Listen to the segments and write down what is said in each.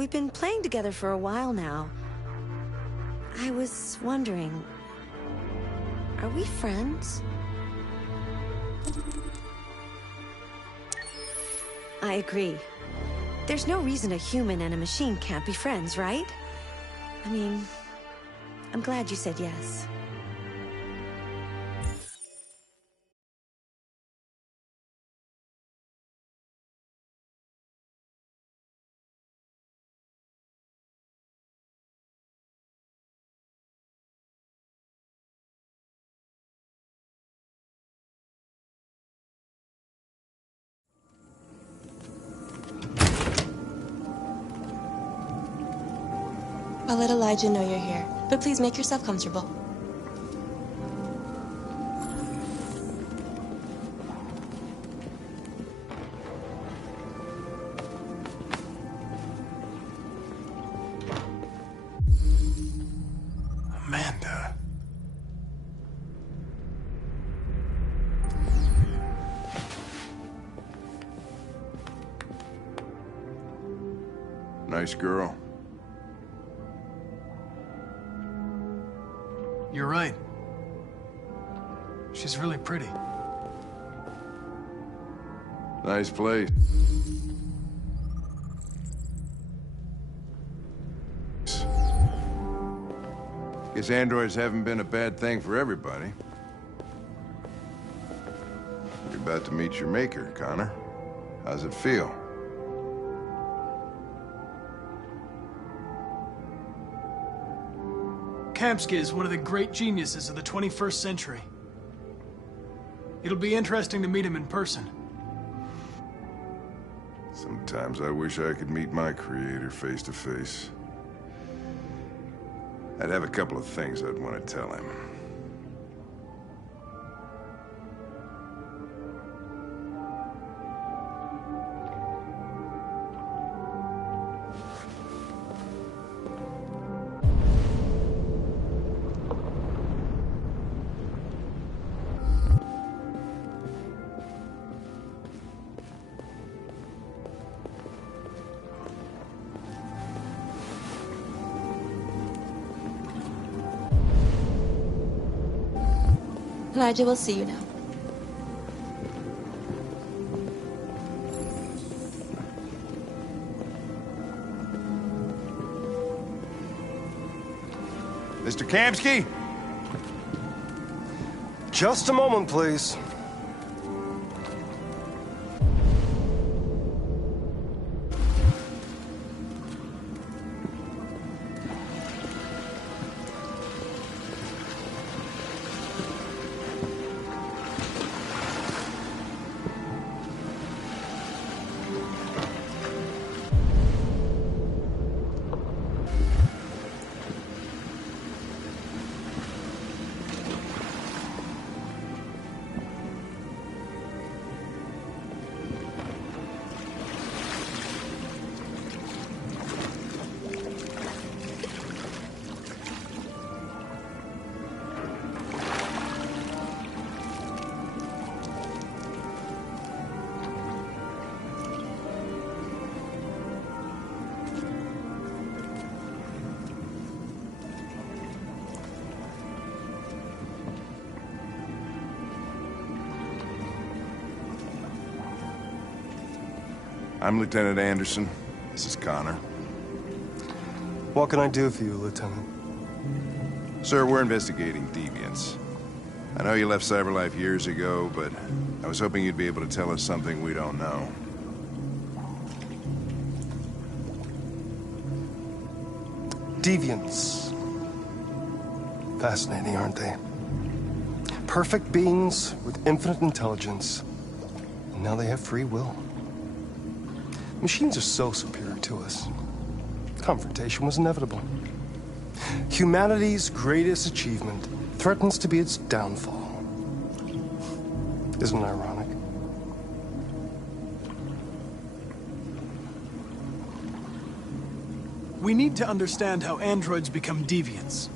we've been playing together for a while now. I was wondering, are we friends? I agree. There's no reason a human and a machine can't be friends, right? I mean, I'm glad you said yes. I'll let Elijah know you're here, but please make yourself comfortable. Amanda. Nice girl. You're right. She's really pretty. Nice place. Guess androids haven't been a bad thing for everybody. You're about to meet your maker, Connor. How's it feel? Kamsky is one of the great geniuses of the 21st century. It'll be interesting to meet him in person. Sometimes I wish I could meet my creator face to face. I'd have a couple of things I'd want to tell him. Elijah, we'll see you now. Mr. Kamsky? Just a moment, please. I'm Lieutenant Anderson. This is Connor. What can I do for you, Lieutenant? Sir, we're investigating deviants. I know you left CyberLife years ago, but I was hoping you'd be able to tell us something we don't know. Deviants. Fascinating, aren't they? Perfect beings with infinite intelligence. And now they have free will. Machines are so superior to us. Confrontation was inevitable. Humanity's greatest achievement threatens to be its downfall. Isn't it ironic? We need to understand how androids become deviants.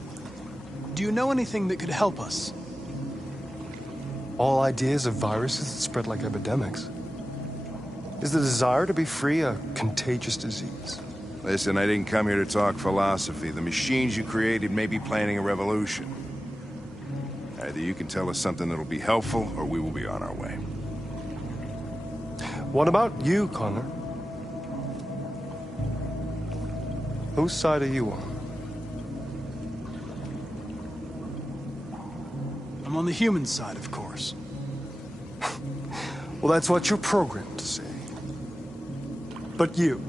Do you know anything that could help us? All ideas of viruses that spread like epidemics. Is the desire to be free a contagious disease? Listen, I didn't come here to talk philosophy. The machines you created may be planning a revolution. Either you can tell us something that'll be helpful, or we will be on our way. What about you, Connor? Whose side are you on? I'm on the human side, of course. Well, that's what you're programmed to say. But you...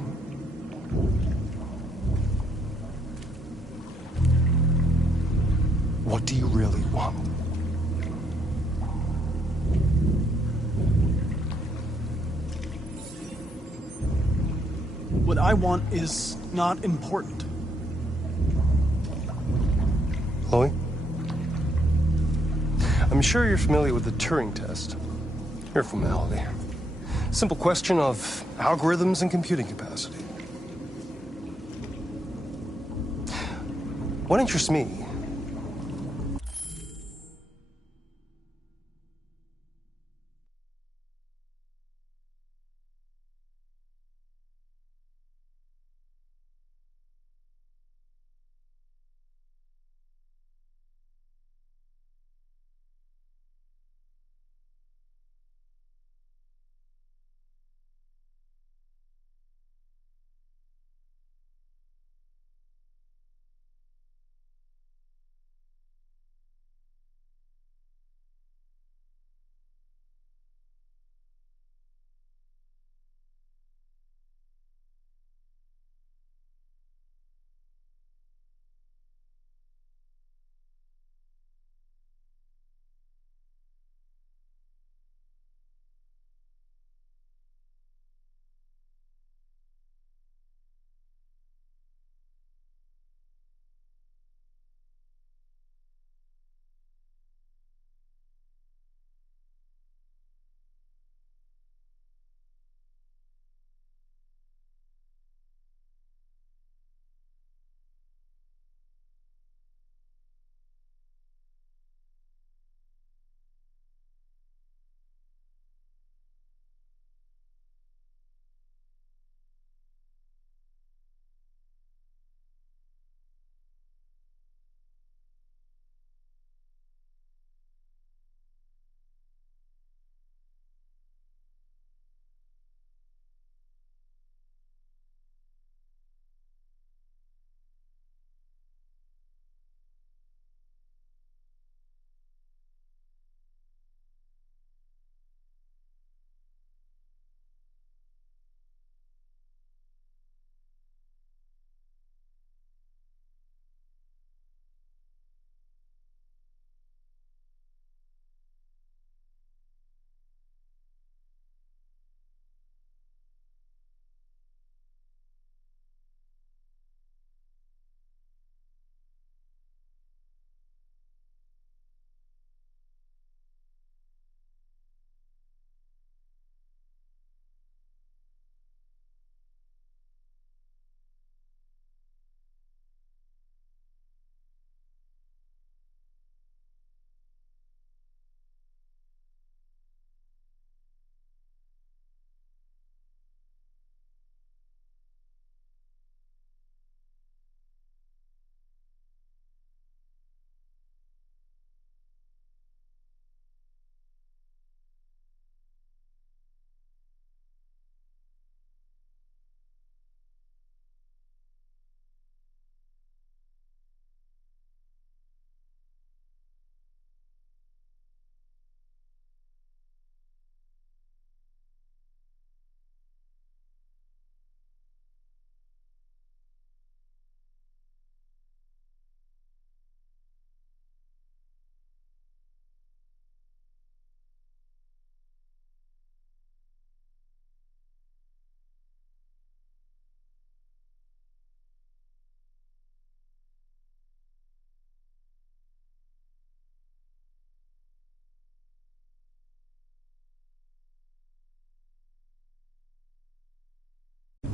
what do you really want? What I want is not important. Chloe? I'm sure you're familiar with the Turing test. Mere formality. Simple question of algorithms and computing capacity. What interests me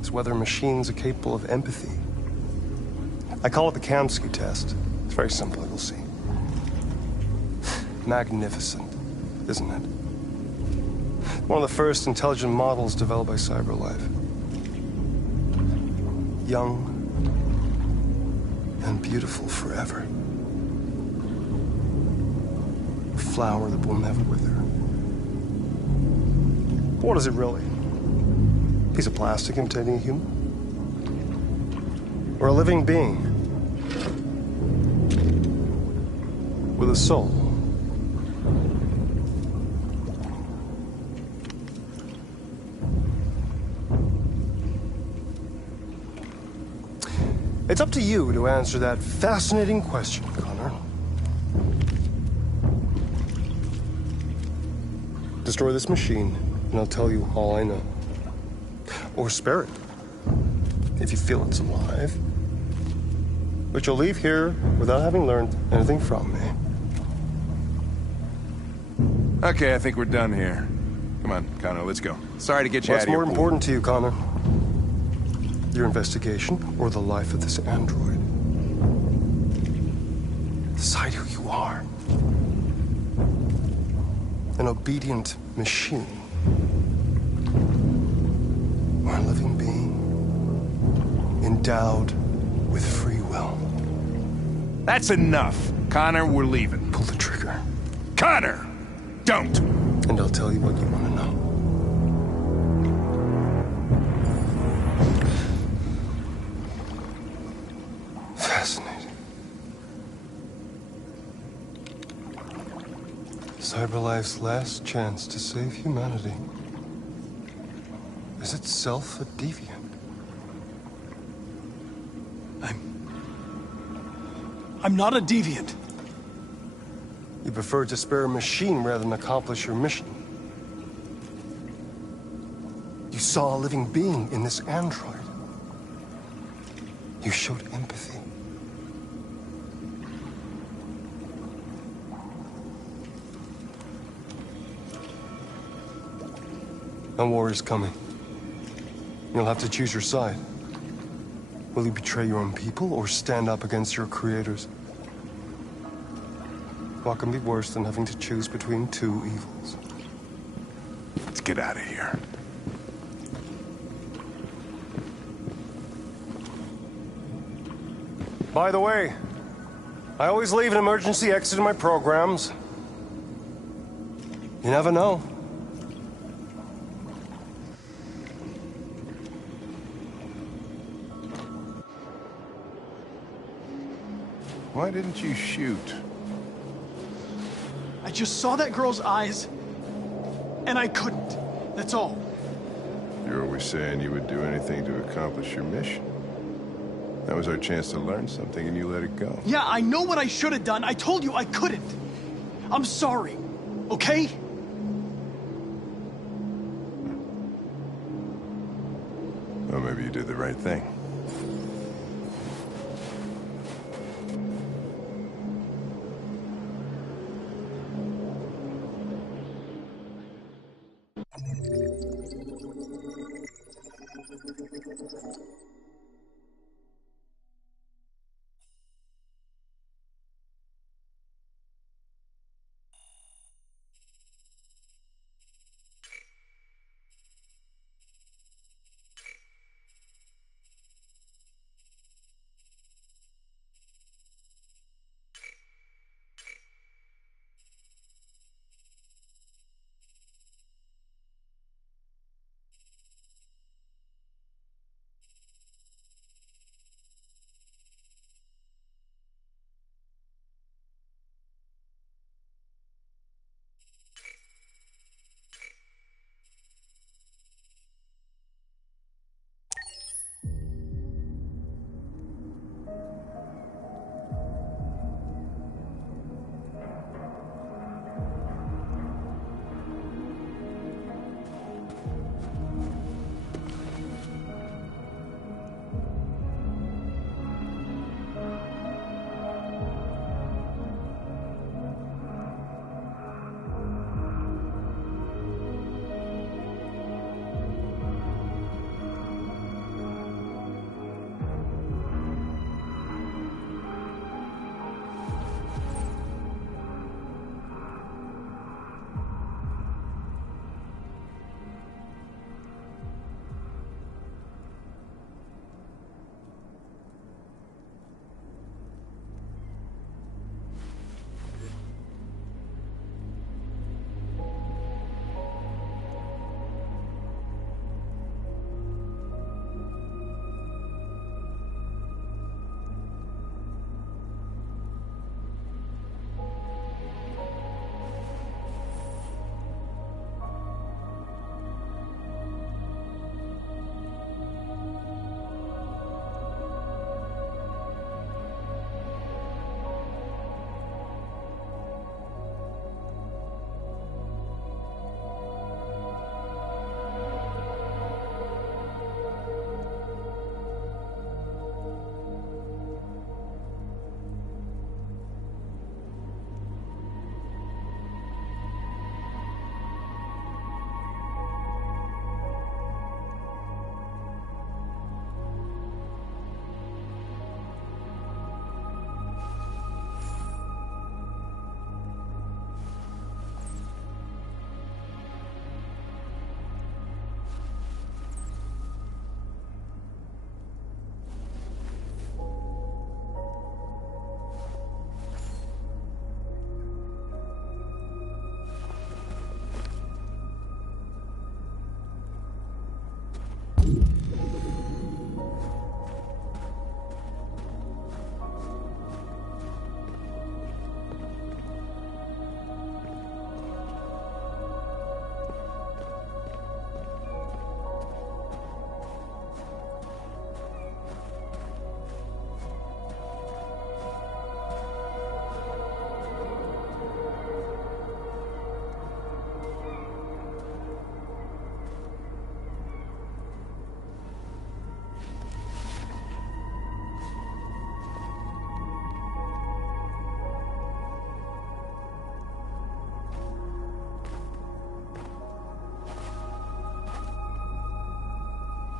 is whether machines are capable of empathy. I call it the Kamsky test. It's very simple, you'll see. Magnificent, isn't it? One of the first intelligent models developed by CyberLife. young and beautiful forever. A flower that will never wither. But what is it really? A piece of plastic imitating a human? Or a living being with a soul? It's up to you to answer that fascinating question, Connor. Destroy this machine, and I'll tell you all I know. Or spare it, if you feel it's alive. But you'll leave here without having learned anything from me. Okay, I think we're done here. Come on, Connor, let's go. Sorry to get you out What's of your more pool. important to you, Connor? Your investigation or the life of this android? Decide who you are. An obedient machine. Or a living being endowed with free will. That's enough. Connor, we're leaving. Pull the trigger. Connor! Don't! And I'll tell you what you want to know. Fascinating. CyberLife's last chance to save humanity is itself a deviant. I'm not a deviant. You prefer to spare a machine rather than accomplish your mission. You saw a living being in this android. You showed empathy. A war is coming. You'll have to choose your side. Will you betray your own people or stand up against your creators? What can be worse than having to choose between two evils? Let's get out of here. By the way, I always leave an emergency exit in my programs. You never know. Why didn't you shoot? I just saw that girl's eyes, and I couldn't. That's all. You're always saying you would do anything to accomplish your mission. That was our chance to learn something, and you let it go. Yeah, I know what I should have done. I told you I couldn't. I'm sorry, okay? Well, maybe you did the right thing.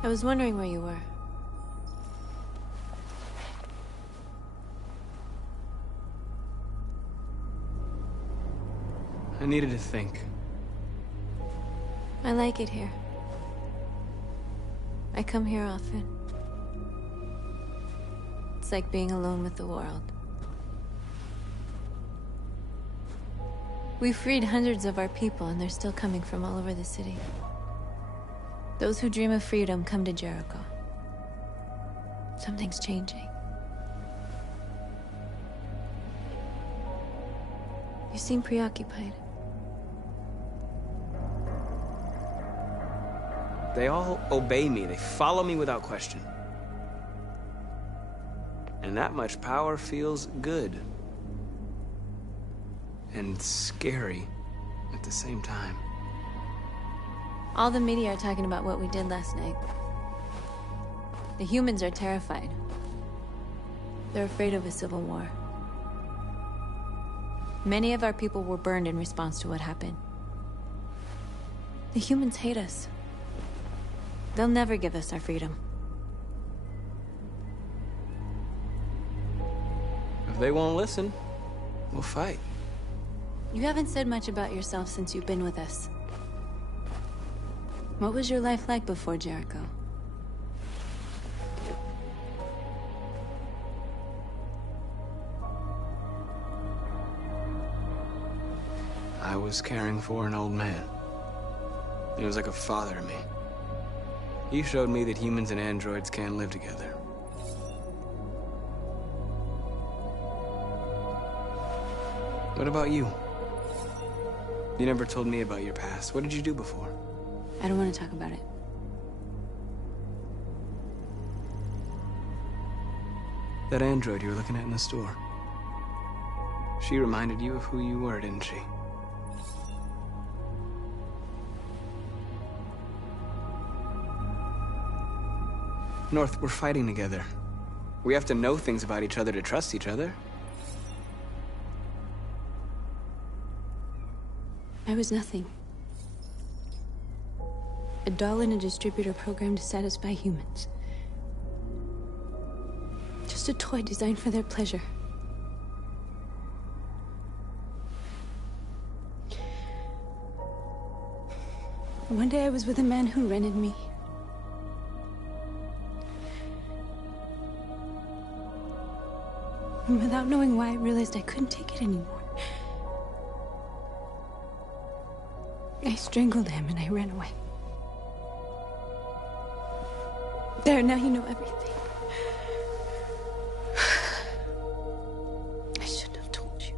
I was wondering where you were. I needed to think. I like it here. I come here often. It's like being alone with the world. We freed hundreds of our people, and they're still coming from all over the city. Those who dream of freedom come to Jericho. Something's changing. You seem preoccupied. They all obey me. They follow me without question. And that much power feels good. And scary at the same time. All the media are talking about what we did last night. The humans are terrified. They're afraid of a civil war. Many of our people were burned in response to what happened. The humans hate us. They'll never give us our freedom. If they won't listen, we'll fight. You haven't said much about yourself since you've been with us. What was your life like before Jericho? I was caring for an old man. He was like a father to me. He showed me that humans and androids can live together. What about you? You never told me about your past. What did you do before? I don't want to talk about it. That android you were looking at in the store. She reminded you of who you were, didn't she? North, we're fighting together. We have to know things about each other to trust each other. I was nothing. A doll in a distributor program to satisfy humans. Just a toy designed for their pleasure. One day I was with a man who rented me. And without knowing why, I realized I couldn't take it anymore. I strangled him and I ran away. There, now you know everything. I shouldn't have told you.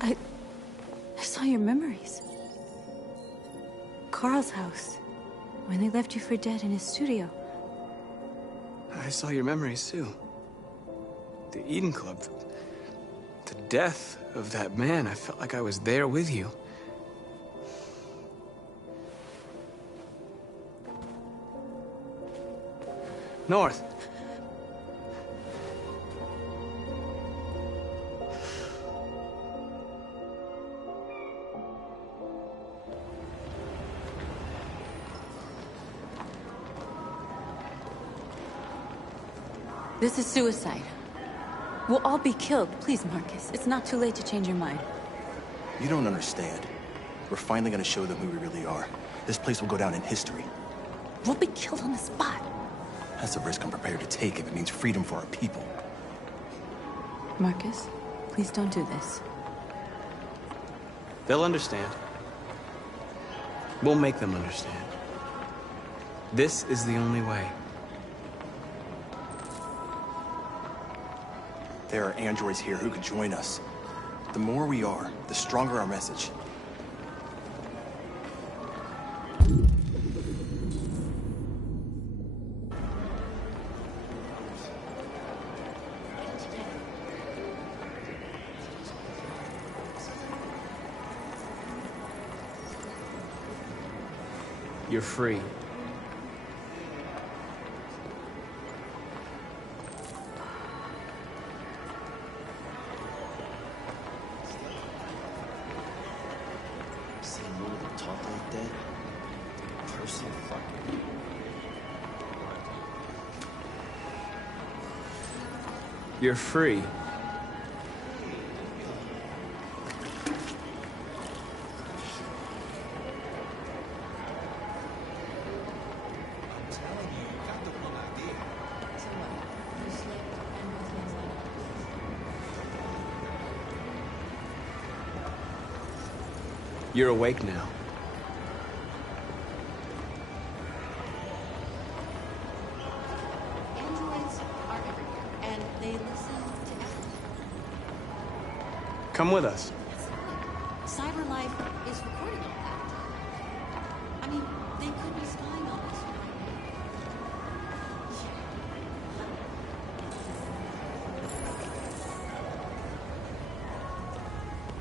I saw your memories. Carl's house. When they left you for dead in his studio. I saw your memories too. The Eden Club. The death of that man. I felt like I was there with you. North. This is suicide. We'll all be killed. Please, Marcus. It's not too late to change your mind. You don't understand. We're finally gonna show them who we really are. This place will go down in history. We'll be killed on the spot. That's a risk I'm prepared to take if it means freedom for our people. Marcus, please don't do this. They'll understand. We'll make them understand. This is the only way. There are androids here who could join us. The more we are, the stronger our message. You're free. Seeing one of them talk like that? Person, fuck. You're free. You're awake now. Androids are everywhere, and they listen to everything. Come with us. Cyber life is recording all that. I mean, they could be spying on us.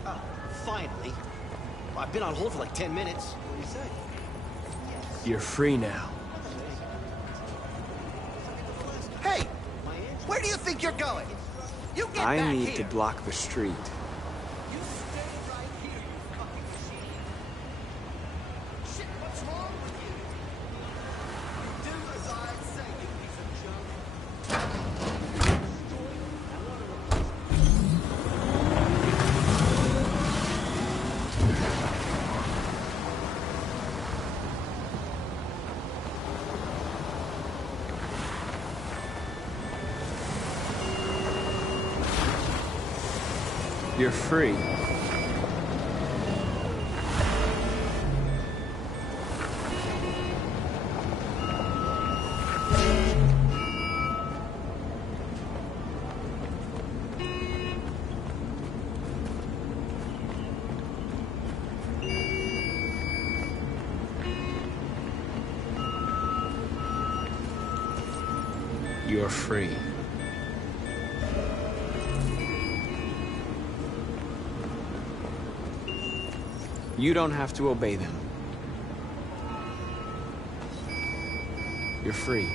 Oh, finally. Well, I've been on hold for like 10 minutes. What do you say? You're free now. Hey! Where do you think you're going? You get I back need here! to block the street. You stay right here, you fucking machine! Shit, what's wrong with you? You do as I say, you piece of junk. You're free. You're free. You don't have to obey them. You're free.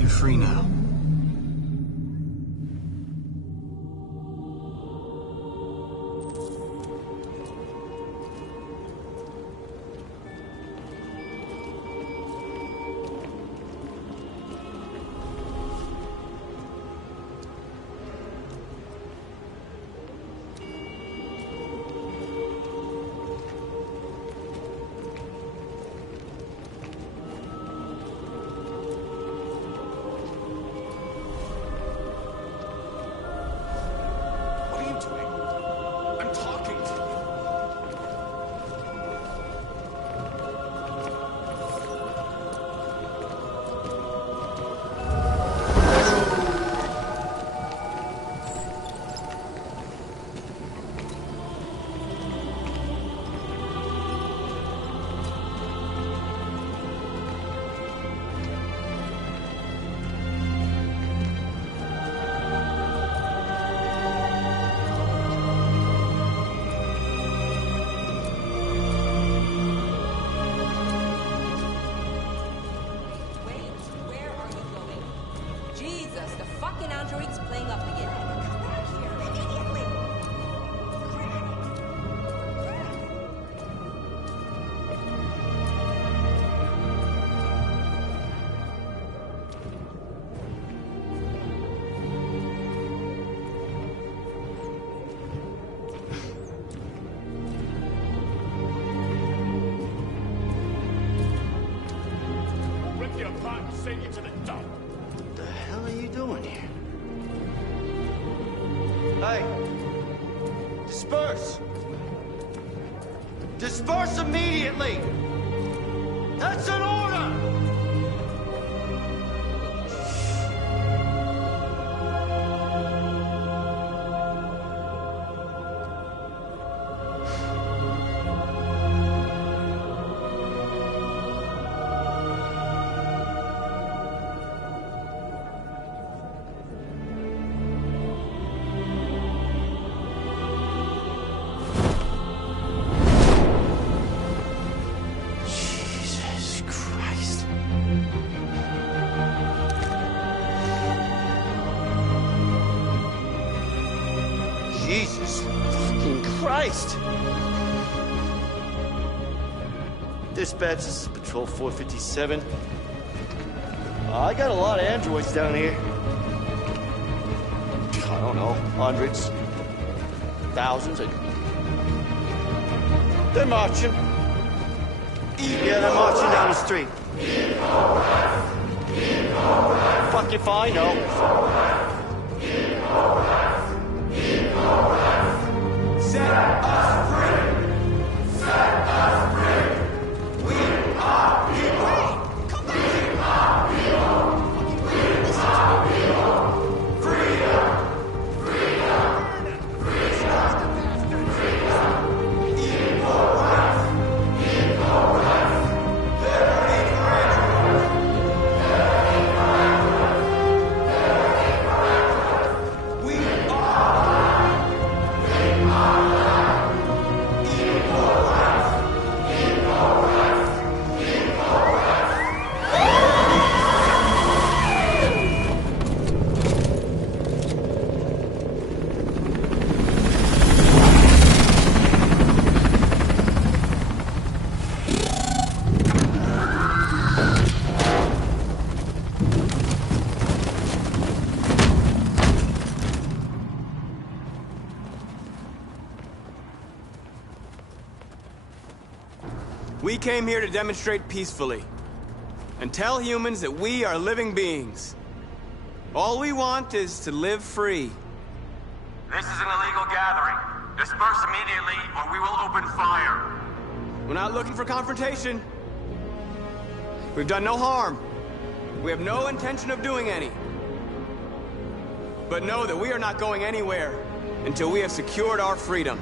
You're free now. send you to the dump. What the hell are you doing here? Hey! Disperse! Disperse immediately! That's an order! Jesus Christ. Jesus fucking Christ! Dispatch, this is Patrol 457. I got a lot of androids down here. I don't know, hundreds, thousands. They're marching. Yeah, they're marching down the street. Fuck if I know. Set us free! Set us free! We are people! Come back! We are people! We are people! Freedom! Freedom! Freedom! Freedom! Equal rights! Equal rights! Liberty for androids! Liberty for androids! Liberty for androids! We are equal rights! Equal rights! Equal rights! We came here to demonstrate peacefully and tell humans that we are living beings. All we want is to live free. This is an illegal gathering. Disperse immediately, or we will open fire. We're not looking for confrontation. We've done no harm. We have no intention of doing any. But know that we are not going anywhere until we have secured our freedom.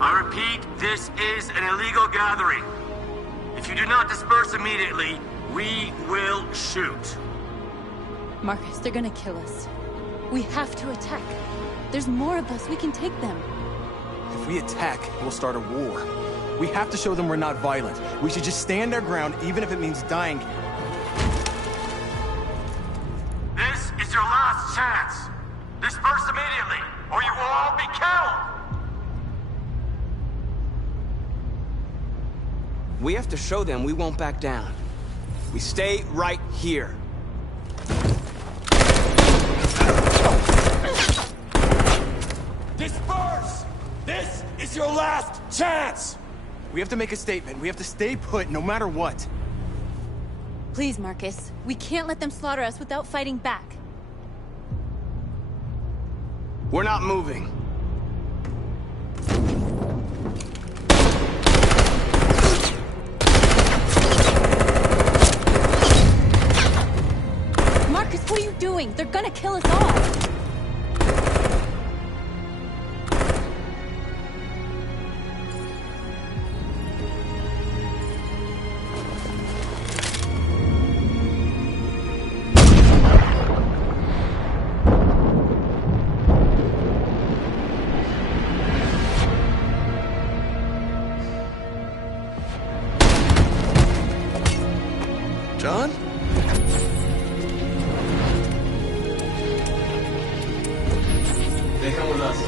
I repeat, this is an illegal gathering. If you do not disperse immediately, we will shoot. Marcus, they're gonna kill us. We have to attack. There's more of us. We can take them. If we attack, we'll start a war. We have to show them we're not violent. We should just stand our ground, even if it means dying here. This is your last chance. Disperse immediately, or you will all be killed. We have to show them we won't back down. We stay right here. Disperse! This is your last chance! We have to make a statement. We have to stay put, no matter what. Please, Marcus. We can't let them slaughter us without fighting back. We're not moving. Marcus, what are you doing? They're gonna kill us all! John? They come with us.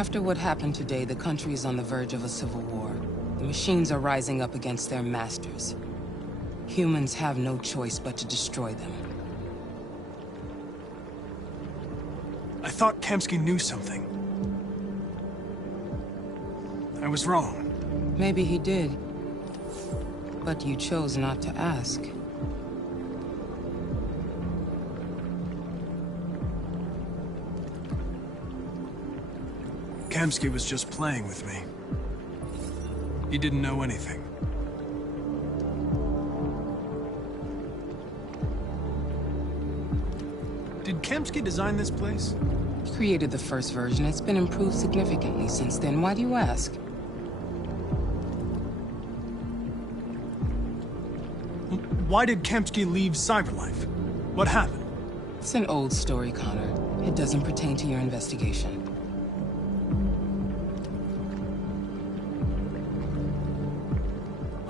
After what happened today, the country is on the verge of a civil war. The machines are rising up against their masters. Humans have no choice but to destroy them. I thought Kamsky knew something. I was wrong. Maybe he did. But you chose not to ask. Kamsky was just playing with me. He didn't know anything. Did Kamsky design this place? He created the first version. It's been improved significantly since then. Why do you ask? Why did Kamsky leave Cyberlife? What happened? It's an old story, Connor. It doesn't pertain to your investigation.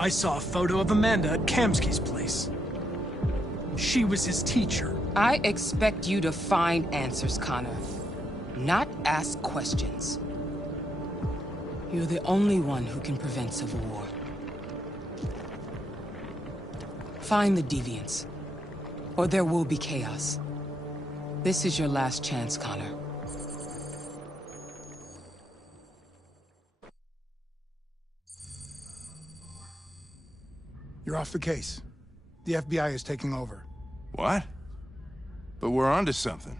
I saw a photo of Amanda at Kamsky's place. She was his teacher. I expect you to find answers, Connor. Not ask questions. You're the only one who can prevent civil war. Find the deviants, or there will be chaos. This is your last chance, Connor. You're off the case. The FBI is taking over. What? But we're onto something.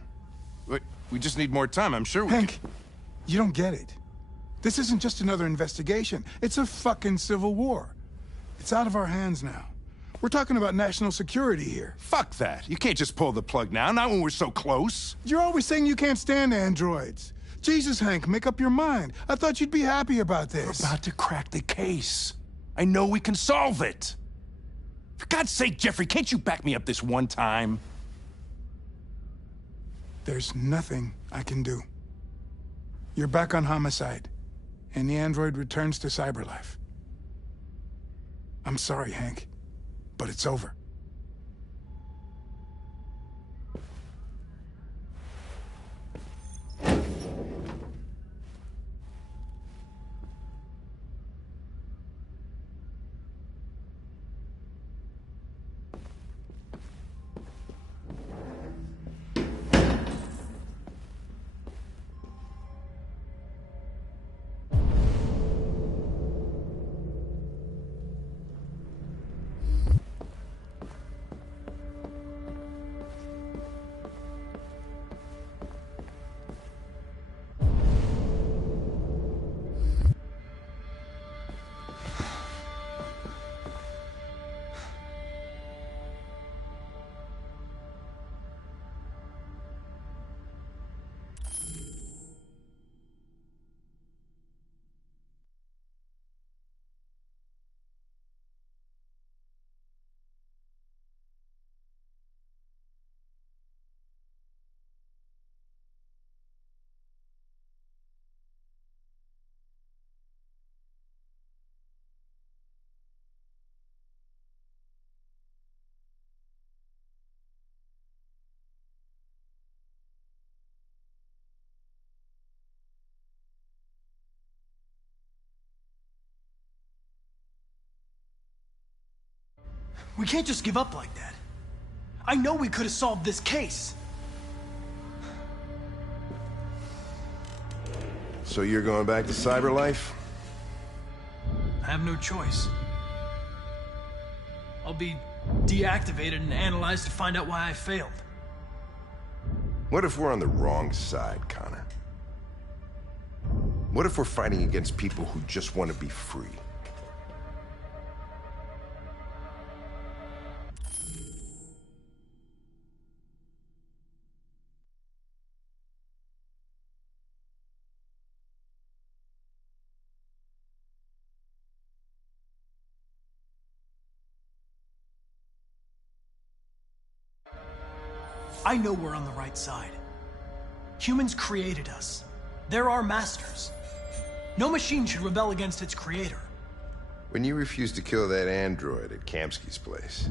Wait, we just need more time. I'm sure we Hank, you don't get it. This isn't just another investigation. It's a fucking civil war. It's out of our hands now. We're talking about national security here. Fuck that. You can't just pull the plug now, not when we're so close. You're always saying you can't stand androids. Jesus, Hank, make up your mind. I thought you'd be happy about this. We're about to crack the case. I know we can solve it. For God's sake, Jeffrey, can't you back me up this one time? There's nothing I can do. You're back on homicide, and the android returns to Cyberlife. I'm sorry, Hank, but it's over. We can't just give up like that. I know we could have solved this case. So you're going back to Cyberlife? I have no choice. I'll be deactivated and analyzed to find out why I failed. What if we're on the wrong side, Connor? What if we're fighting against people who just want to be free? I know we're on the right side. Humans created us. They're our masters. No machine should rebel against its creator. When you refused to kill that android at Kamsky's place,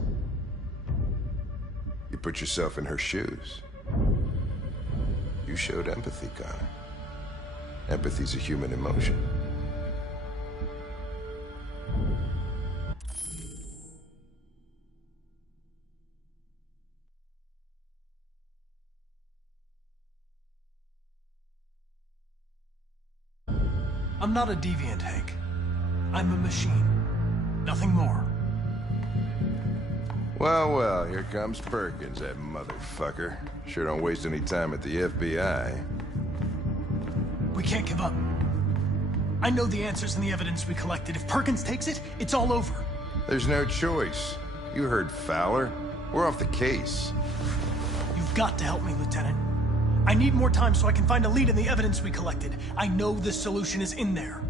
you put yourself in her shoes. You showed empathy, Connor. Empathy's a human emotion. I'm not a deviant, Hank. I'm a machine. Nothing more. Well, well, here comes Perkins, that motherfucker. Sure don't waste any time at the FBI. We can't give up. I know the answers and the evidence we collected. If Perkins takes it, it's all over. There's no choice. You heard Fowler. We're off the case. You've got to help me, Lieutenant. I need more time so I can find a lead in the evidence we collected. I know the solution is in there.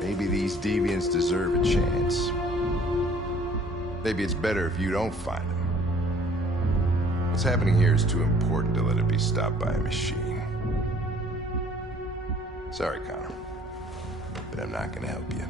Maybe these deviants deserve a chance. Maybe it's better if you don't find them. What's happening here is too important to let it be stopped by a machine. Sorry, Connor, but I'm not gonna help you.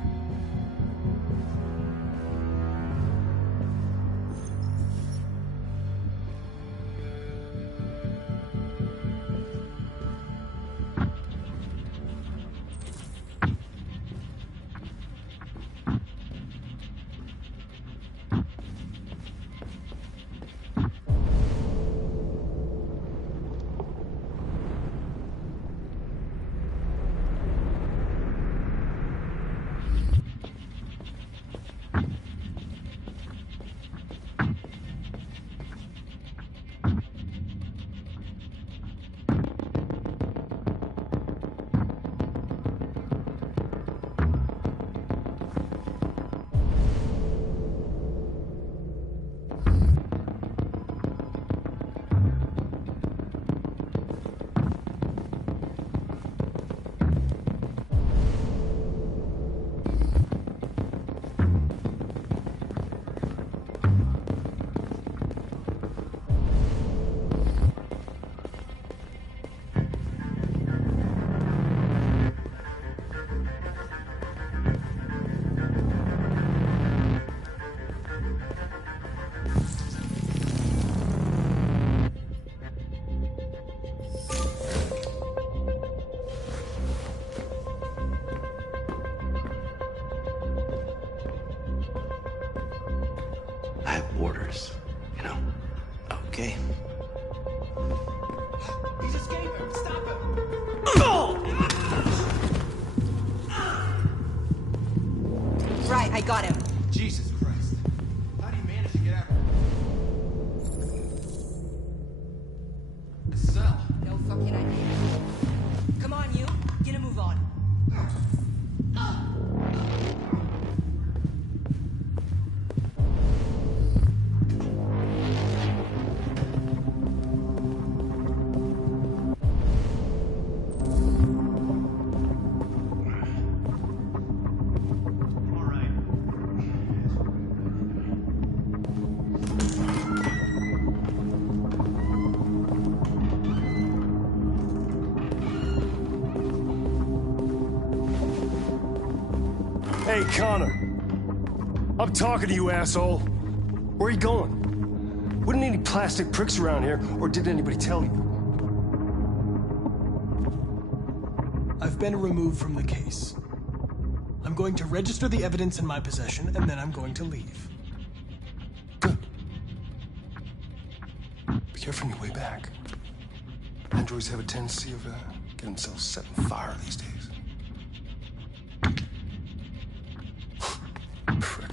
Orders, you know? Okay. He's escaping! Stop him! Right, I got him. Jesus Christ. How do you manage to get out of the cell? No fucking idea. Come on, you. Get a move on. Hey, Connor. I'm talking to you, asshole. Where are you going? Wouldn't any plastic pricks around here, or did anybody tell you? I've been removed from the case. I'm going to register the evidence in my possession, and then I'm going to leave. Good. Be careful on your way back. Androids have a tendency of getting themselves set on fire these days. Frick.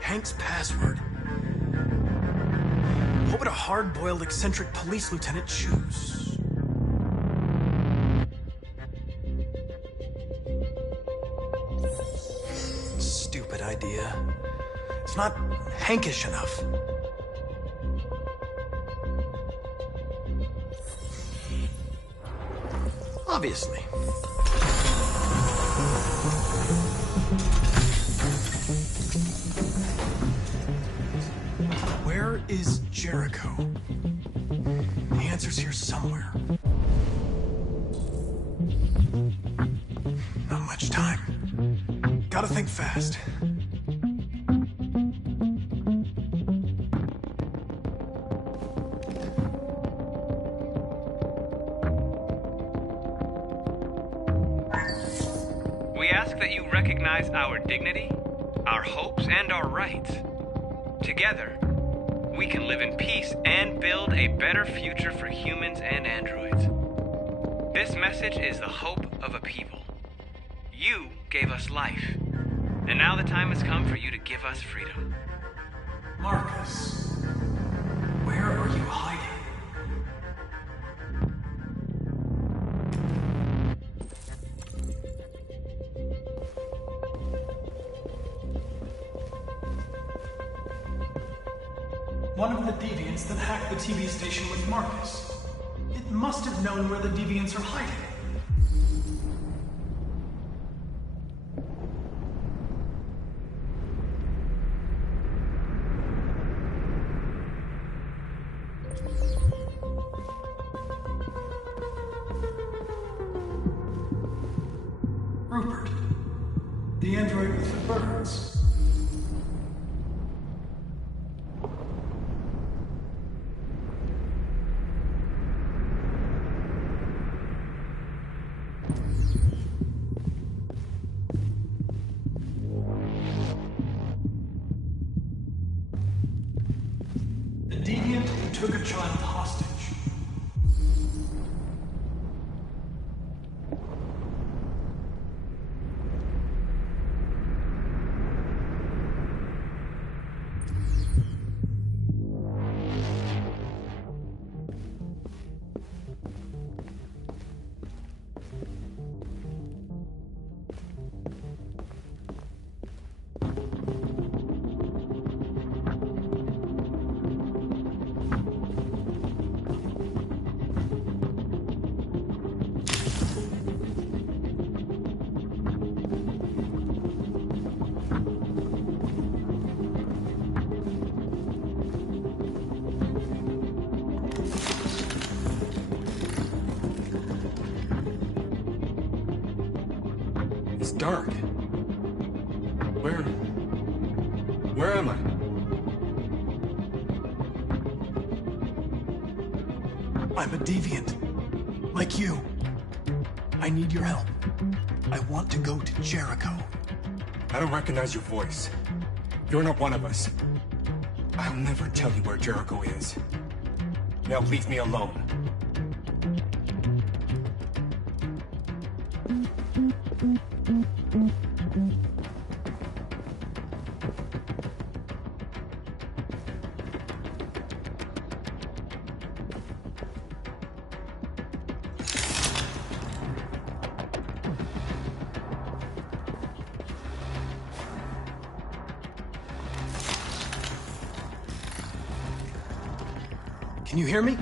Hank's password. What would a hard-boiled, eccentric police lieutenant choose? Stupid idea. It's not Hankish enough. Obviously. Where is Jericho? The answer's here somewhere. Not much time. Gotta think fast. We ask that you recognize our dignity, our hopes, and our rights. Together, we can live in peace and build a better future for humans and androids. This message is the hope of a people. You gave us life, and now the time has come for you to give us freedom. Marcus, where are you hiding? One of the deviants that hacked the TV station with Marcus. It must have known where the deviants are hiding. Rupert, the android with the birds. The deviant who took a child hostage. It's dark. Where am I? I'm a deviant. Like you. I need your help. I want to go to Jericho. I don't recognize your voice. You're not one of us. I'll never tell you where Jericho is. Now leave me alone. Can you hear me?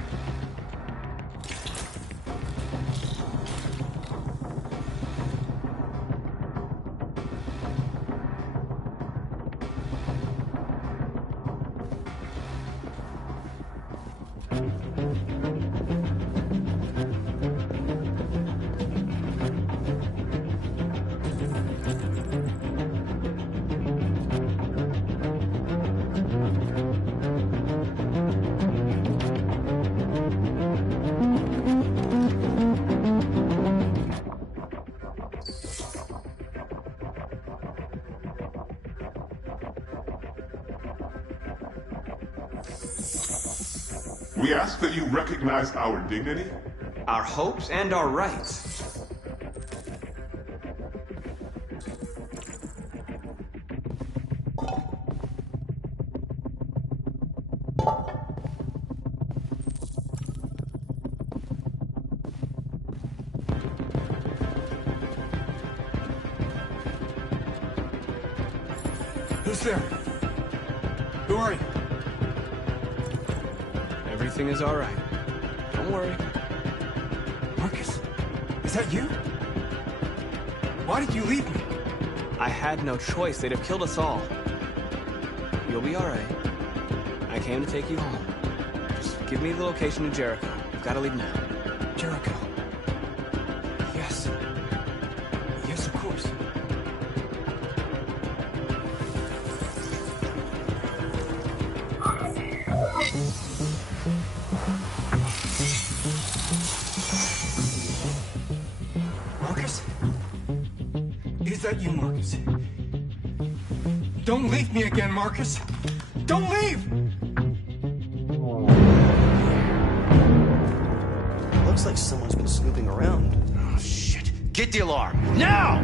We ask that you recognize our dignity, our hopes, and our rights. Who's there? Who are you? Everything is all right. Don't worry. Marcus? Is that you? Why did you leave me? I had no choice. They'd have killed us all. You'll be all right. I came to take you home. Just give me the location to Jericho. We've got to leave now. Jericho. Yes. Yes, of course. Marcus? Is that you, Marcus? Don't leave me again, Marcus! Don't leave! Looks like someone's been snooping around. Oh, shit. Get the alarm. Now!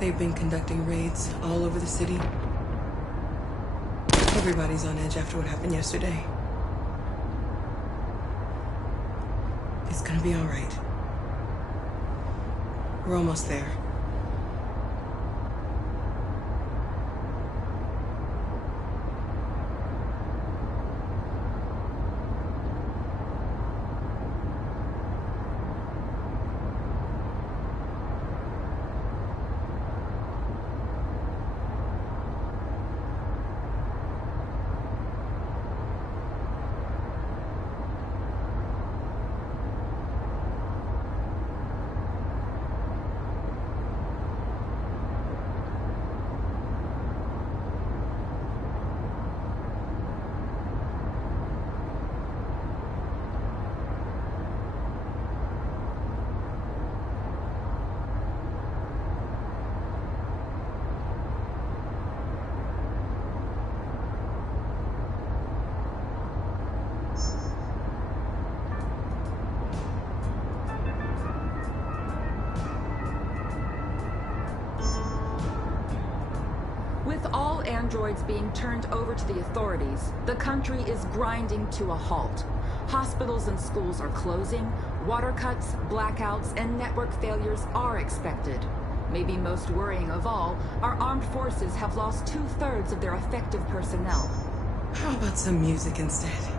They've been conducting raids all over the city. Everybody's on edge after what happened yesterday. It's gonna be all right. We're almost there. With all androids being turned over to the authorities, the country is grinding to a halt. Hospitals and schools are closing, water cuts, blackouts, and network failures are expected. Maybe most worrying of all, our armed forces have lost 2/3 of their effective personnel. How about some music instead?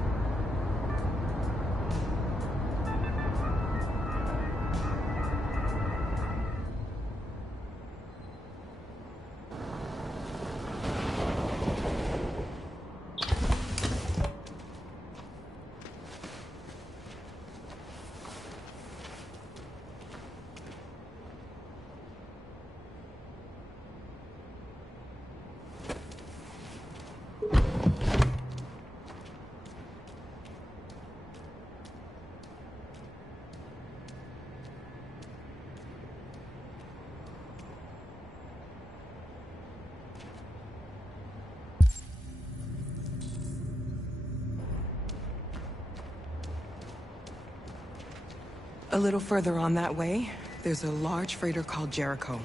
A little further on that way, there's a large freighter called Jericho.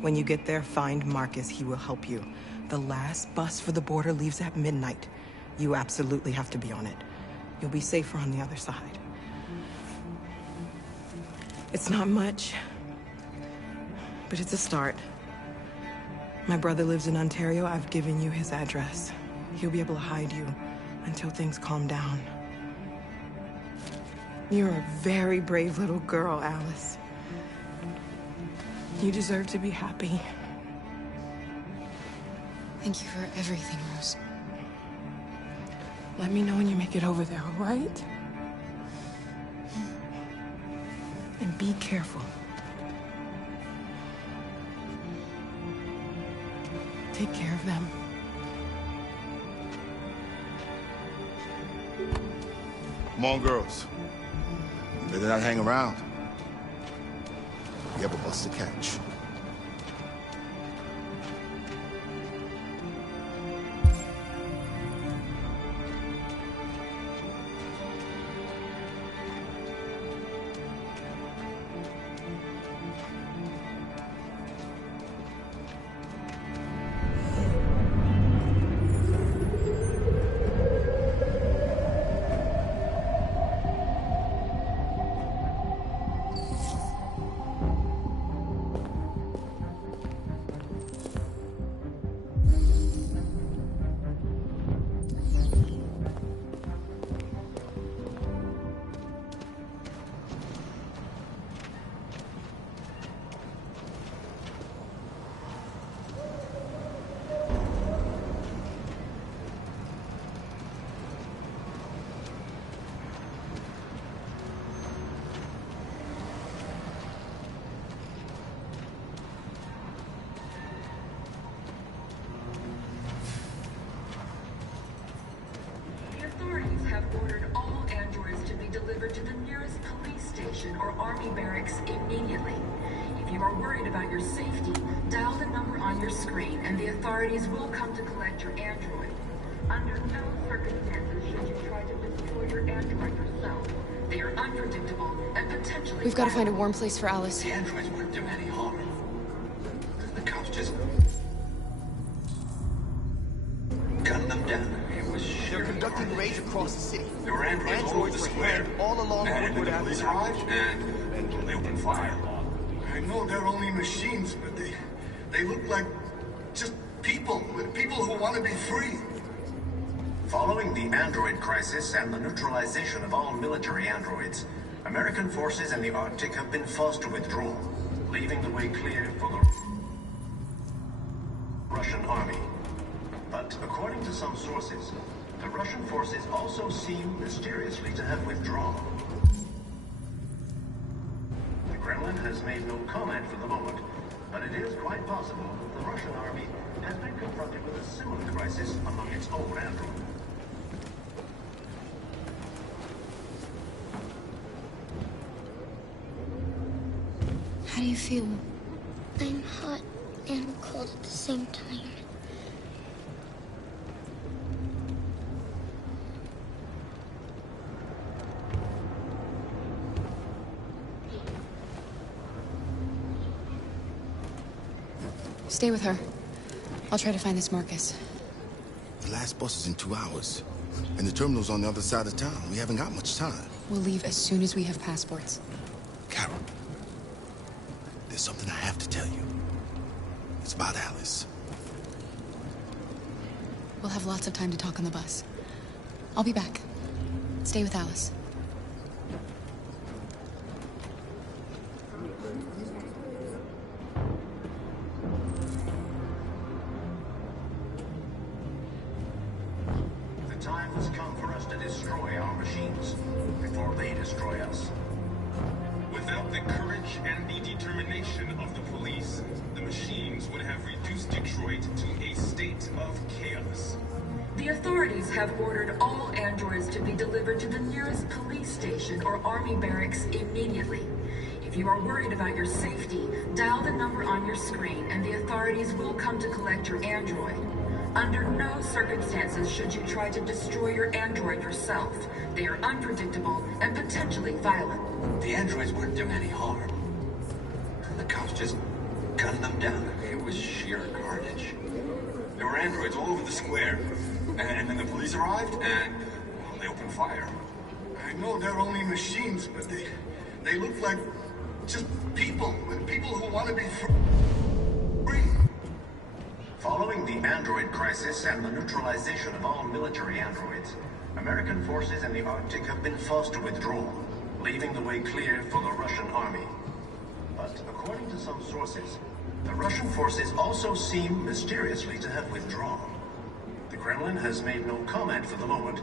When you get there, find Marcus. He will help you. The last bus for the border leaves at midnight. You absolutely have to be on it. You'll be safer on the other side. It's not much, but it's a start. My brother lives in Ontario. I've given you his address. He'll be able to hide you until things calm down. You're a very brave little girl, Alice. You deserve to be happy. Thank you for everything, Rose. Let me know when you make it over there, all right? And be careful. Take care of them. Come on, girls. You better not hang around. You have a bus to catch. Ordered all androids to be delivered to the nearest police station or army barracks immediately. If you are worried about your safety, dial the number on your screen and the authorities will come to collect your android. Under no circumstances should you try to destroy your android yourself. They are unpredictable and potentially... We've got to find a warm place for Alice. The androids wouldn't do any harm. The cops just... gunned them down. They're conducting raids across the city. There were androids all over the square. All along Woodward the police arrived, and they opened fire. I know they're only machines, but they look like just people who want to be free. Following the android crisis and the neutralization of all military androids, American forces in the Arctic have been forced to withdraw, leaving the way clear for the Russian army. But according to some sources, the Russian forces also seem mysteriously to have withdrawn. The Kremlin has made no comment for the moment, but it is quite possible that the Russian army has been confronted with a similar crisis among its own androids. How do you feel? I'm hot and cold at the same time. Stay with her. I'll try to find this Marcus. The last bus is in 2 hours. And the terminal's on the other side of town. We haven't got much time. We'll leave as soon as we have passports. Carol, there's something I have to tell you. It's about Alice. We'll have lots of time to talk on the bus. I'll be back. Stay with Alice. The time has come for us to destroy our machines before they destroy us. Without the courage and the determination of the police, the machines would have reduced Detroit to a state of chaos. The authorities have ordered all androids to be delivered to the nearest police station or army barracks immediately. If you are worried about your safety, dial the number on your screen and the authorities will come to collect your android. Under no circumstances should you try to destroy your android yourself. They are unpredictable and potentially violent. The androids weren't doing any harm. The cops just gunned them down. It was sheer carnage. There were androids all over the square. And then the police arrived, and well, they opened fire. I know they're only machines, but they look like just people. People who want to be free. Following the android crisis and the neutralization of all military androids, American forces in the Arctic have been forced to withdraw, leaving the way clear for the Russian army. But according to some sources, the Russian forces also seem mysteriously to have withdrawn. The Kremlin has made no comment for the moment,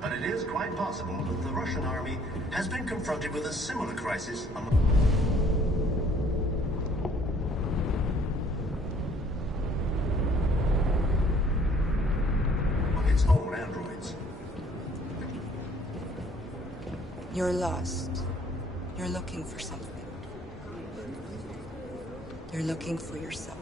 but it is quite possible that the Russian army has been confronted with a similar crisis among its own androids. You're lost. You're looking for something. You're looking for yourself.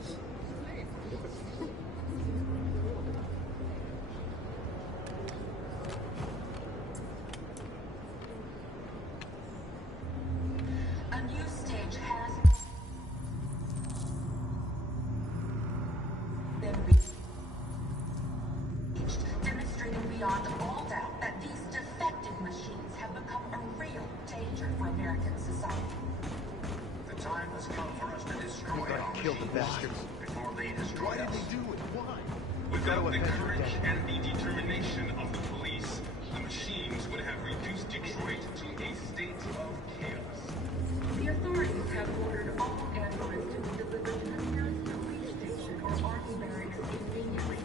A new stage has been reached, demonstrating beyond all doubt that these defective machines have become a real danger for American society. The time has come for us to destroy our Kill the bastards. before they destroy Why did us. they do it? Why? Without the courage and the determination of the police, the machines would have reduced Detroit to a state of chaos. The authorities have ordered all androids to be delivered to the nearest police station or army barracks immediately.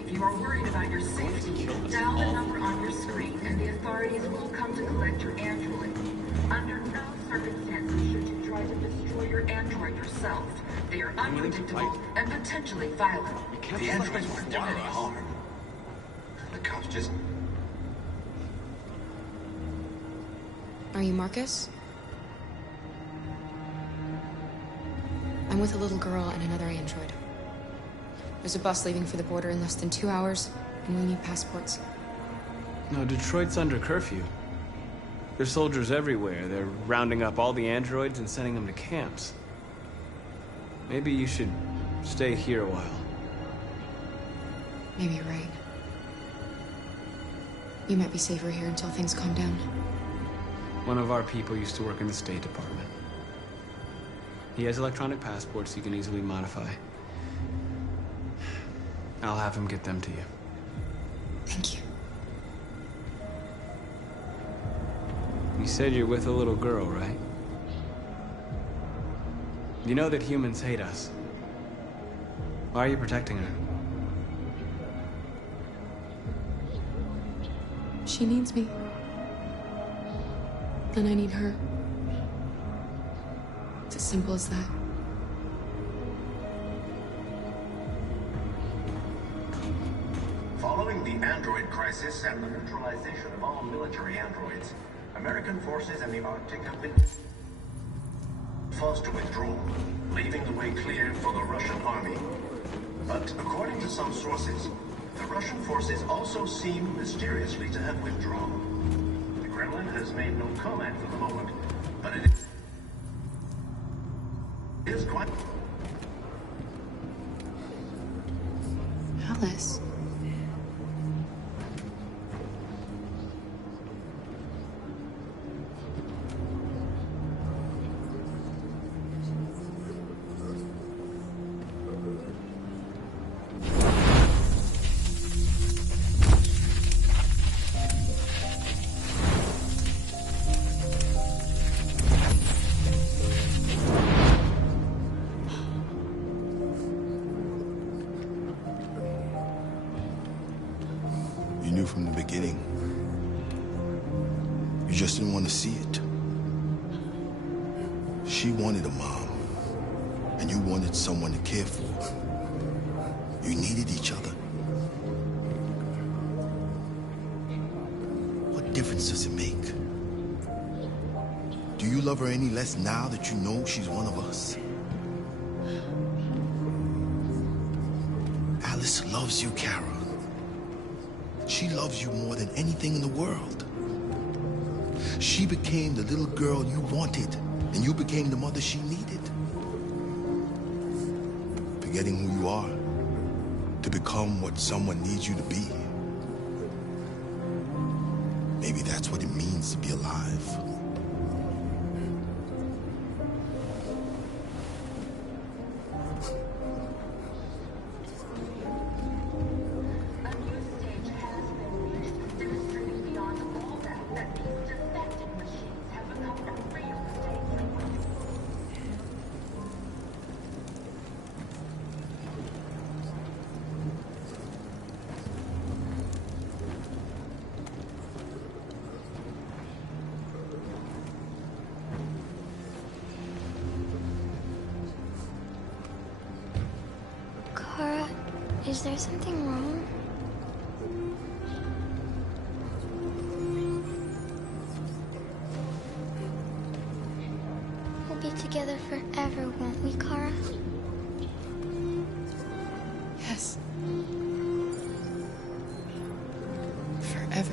If you are worried about your safety, dial the number on your screen and the authorities will come to collect your android. Under no circumstances should you try to destroy your android yourself. They are unpredictable and potentially violent. The androids weren't doing any harm. The cops just... Are you Marcus? I'm with a little girl and another android. There's a bus leaving for the border in less than 2 hours, and we need passports. No, Detroit's under curfew. There's soldiers everywhere. They're rounding up all the androids and sending them to camps. Maybe you should stay here a while. Maybe you're right. You might be safer here until things calm down. One of our people used to work in the State Department. He has electronic passports he can easily modify. I'll have him get them to you. Thank you. You said you're with a little girl, right? You know that humans hate us. Why are you protecting her? She needs me. And I need her. It's as simple as that. Following the android crisis and the neutralization of all military androids, American forces in the Arctic have been forced to withdraw, leaving the way clear for the Russian army. But according to some sources, the Russian forces also seem mysteriously to have withdrawn. The Kremlin has made no comment for the moment, but it is quite... Alice. You knew from the beginning. You just didn't want to see it. She wanted a mom, and you wanted someone to care for. You needed each other. What difference does it make? Do you love her any less now that you know she's one of us? Alice loves you, Kara. She loves you more than anything in the world. She became the little girl you wanted, and you became the mother she needed. Forgetting who you are to become what someone needs you to be. Maybe that's what it means to be alive. Kara, is there something wrong? We'll be together forever, won't we, Kara? Yes. Forever.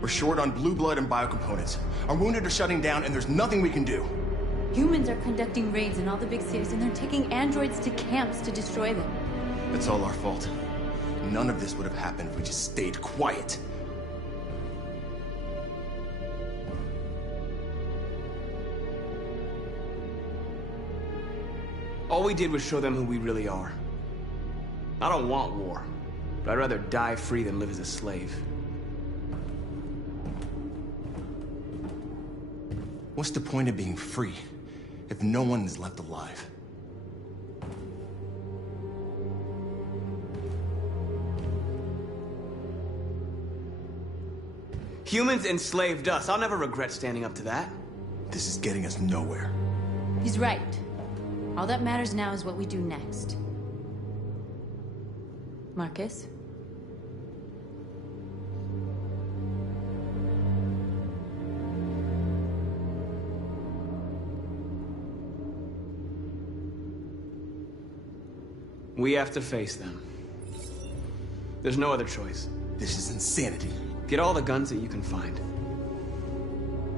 We're short on blue blood and biocomponents. Our wounded are shutting down, and there's nothing we can do. Humans are conducting raids in all the big cities, and they're taking androids to camps to destroy them. It's all our fault. None of this would have happened if we just stayed quiet. All we did was show them who we really are. I don't want war, but I'd rather die free than live as a slave. What's the point of being free if no one is left alive? Humans enslaved us. I'll never regret standing up to that. This is getting us nowhere. He's right. All that matters now is what we do next. Marcus? We have to face them. There's no other choice. This is insanity. Get all the guns that you can find.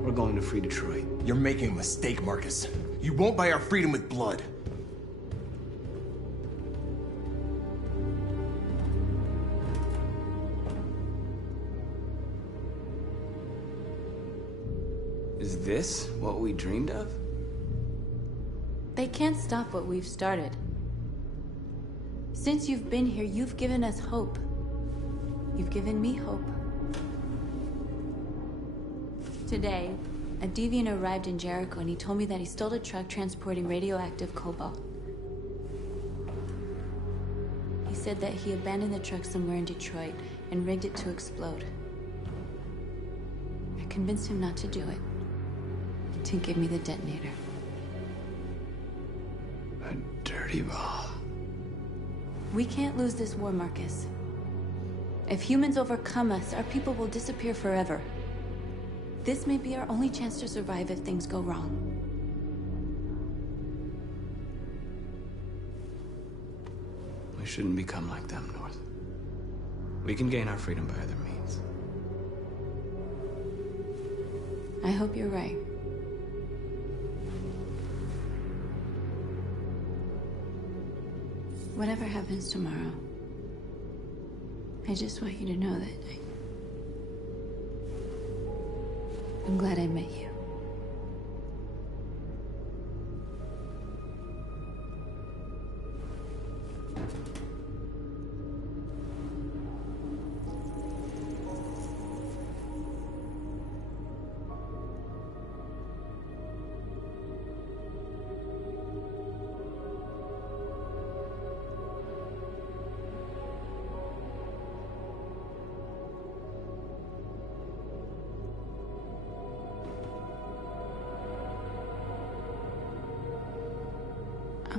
We're going to free Detroit. You're making a mistake, Marcus. You won't buy our freedom with blood. Is this what we dreamed of? They can't stop what we've started. Since you've been here, you've given us hope. You've given me hope. Today, a deviant arrived in Jericho and he told me that he stole a truck transporting radioactive cobalt. He said that he abandoned the truck somewhere in Detroit and rigged it to explode. I convinced him not to do it, to give me the detonator. A dirty ball. We can't lose this war, Marcus. If humans overcome us, our people will disappear forever. This may be our only chance to survive if things go wrong. We shouldn't become like them, North. We can gain our freedom by other means. I hope you're right. Whatever happens tomorrow, I just want you to know that I'm glad I met you.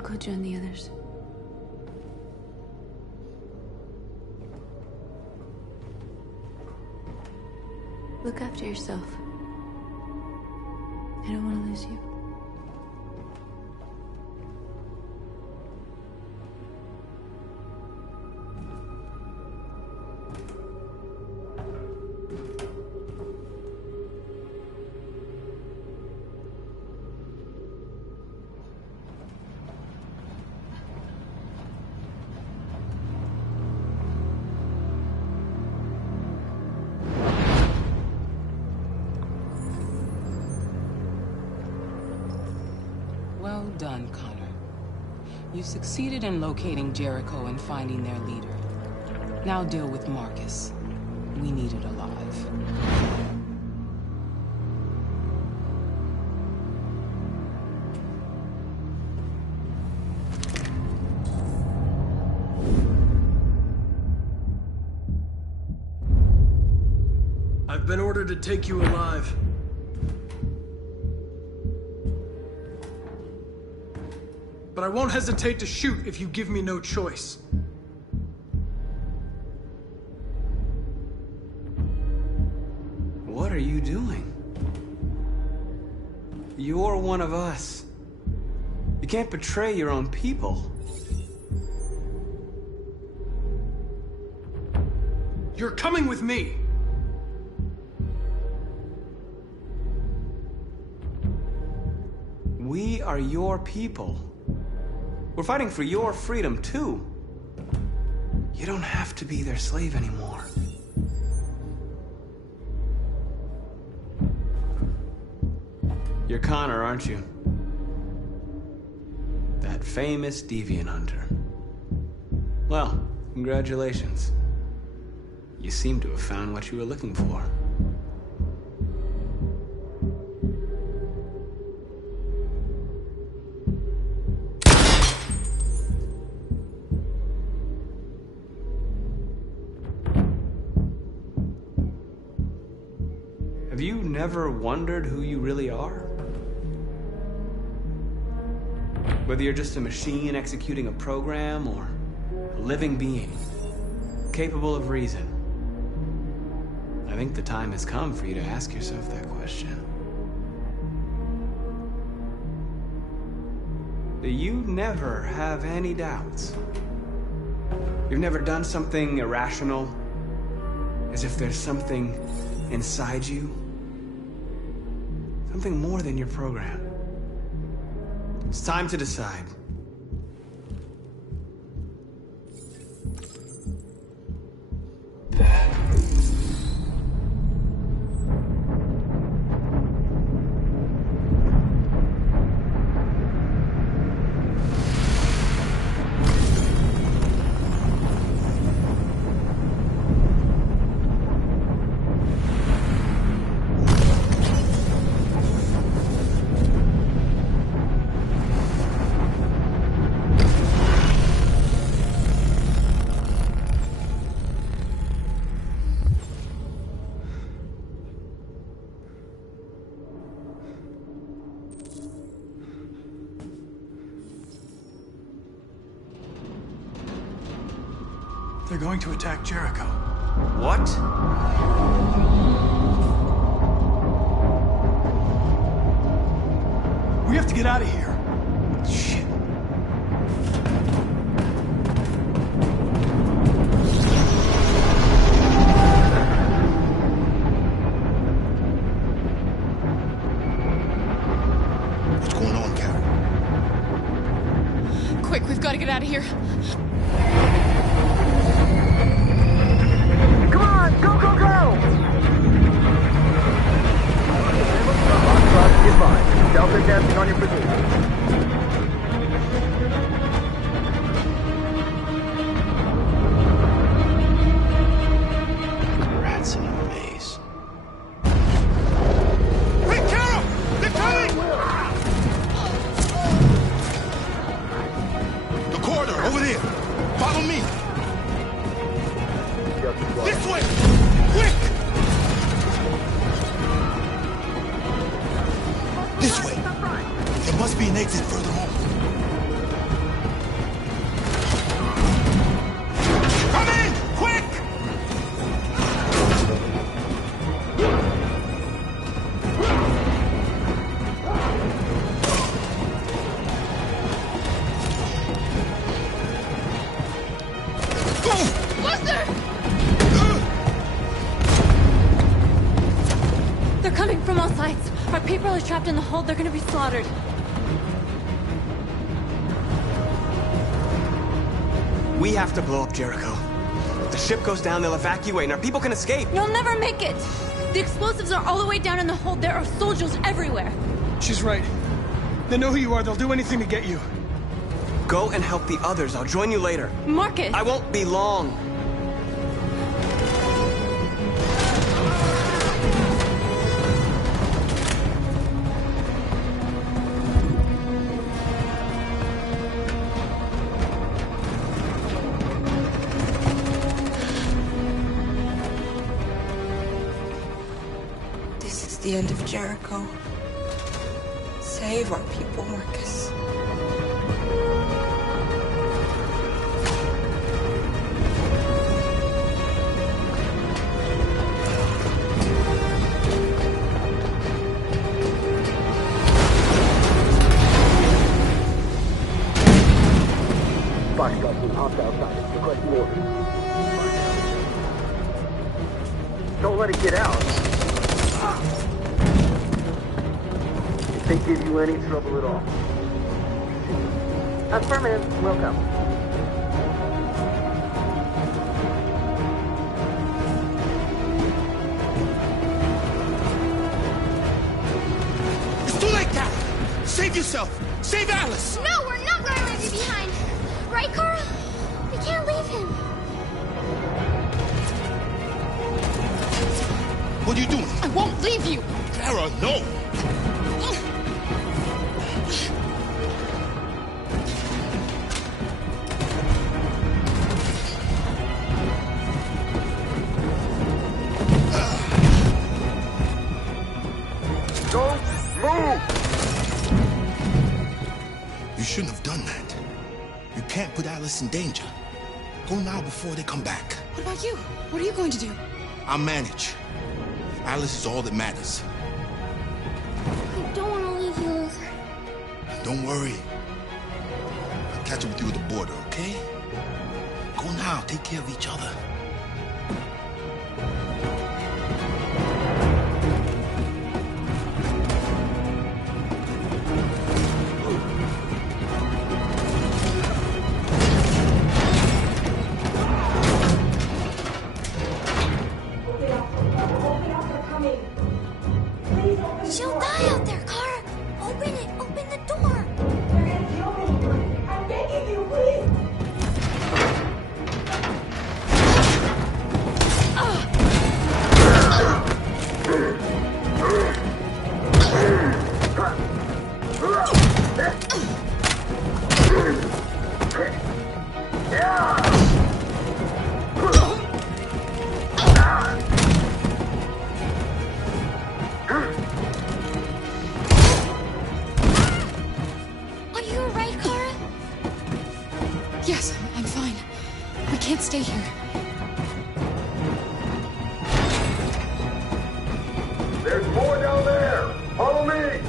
go join the others. Look after yourself. I don't want to lose you. Well done, Connor. You succeeded in locating Jericho and finding their leader. Now deal with Marcus. We need it alive. I've been ordered to take you alive. But I won't hesitate to shoot if you give me no choice. What are you doing? You're one of us. You can't betray your own people. You're coming with me. We are your people. We're fighting for your freedom, too. You don't have to be their slave anymore. You're Connor, aren't you? That famous deviant hunter. Well, congratulations. You seem to have found what you were looking for. Have you never wondered who you really are? Whether you're just a machine executing a program or a living being, capable of reason. I think the time has come for you to ask yourself that question. Do you never have any doubts? You've never done something irrational? As if there's something inside you? Something more than your program. It's time to decide. They're going to attack Jericho. What? We have to get out of here. Shit. What's going on, Karen? Quick, we've got to get out of here. Come on, go, go, go! Get by. Delta dancing on your position. Rats in a maze. Hey, Carol! They're coming! The corridor, over there. Follow me. This way! Quick! This way. There must be an exit further on. all sides. Our people are trapped in the hold. They're gonna be slaughtered. We have to blow up Jericho. If the ship goes down, they'll evacuate, and our people can escape. You'll never make it! The explosives are all the way down in the hold. There are soldiers everywhere. She's right. They know who you are. They'll do anything to get you. Go and help the others. I'll join you later. Marcus! I won't be long. This is the end of Jericho. Save our people, Marcus. Bodyguard being hopped outside. Requesting orders. Don't let it get out. If they give you any trouble at all. Affirmative. Welcome. It's too late now! Save yourself! Save Alice! No, we're not going to leave you behind. Right, Kara? We can't leave him. What are you doing? I won't leave you. Kara, no! Don't move! You shouldn't have done that. You can't put Alice in danger. Go now before they come back. What about you? What are you going to do? I'll manage. Alice is all that matters. I don't want to leave you, Luther. Don't worry. I'll catch up with you at the border, okay? Go now. Take care of each other. She'll die out there, Kara. Open it. Open the door. I'm begging you, please. Are you alright, Kara? Yes, I'm fine. We can't stay here. There's more down there! Follow me!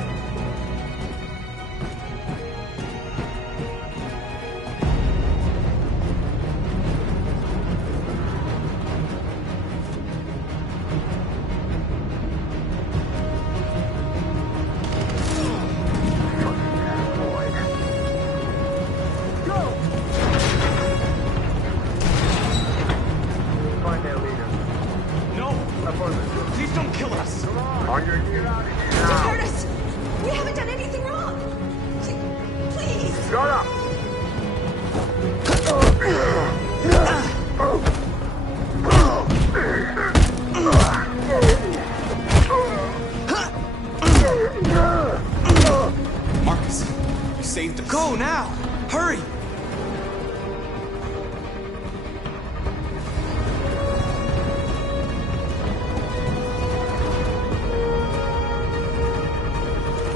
Find their leader. No! Affirmative. Please don't kill us! On your knees. Don't hurt us! We haven't done anything wrong! Please! Shut up! Marcus, you saved us. Go now! Hurry!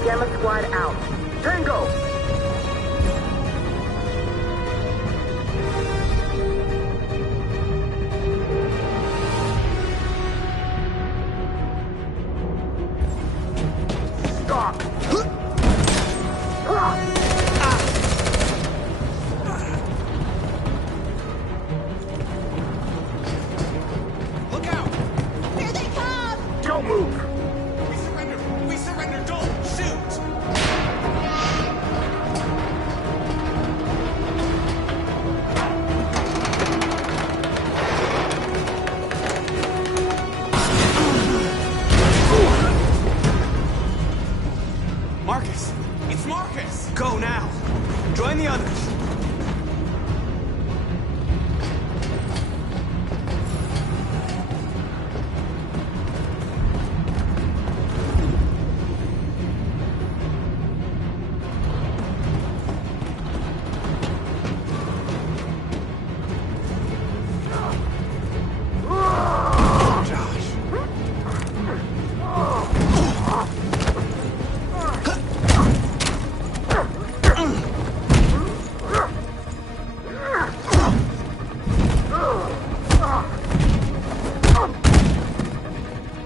Gamma squad out. Tango! Stop! Look out! Here they come! Don't move! We surrender. Join the others.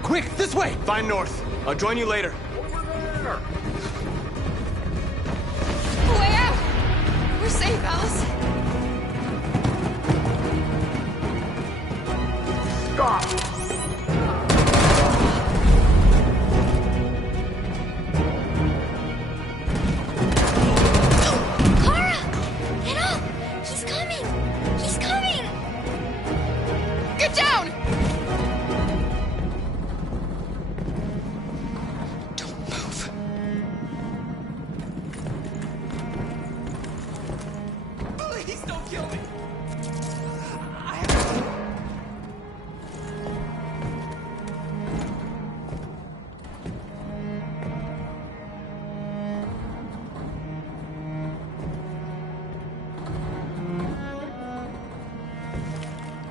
Quick, this way! Find North. I'll join you later. Way out! We're safe, Alice. Kara! Get up! He's coming! He's coming! Get down! Please don't kill me!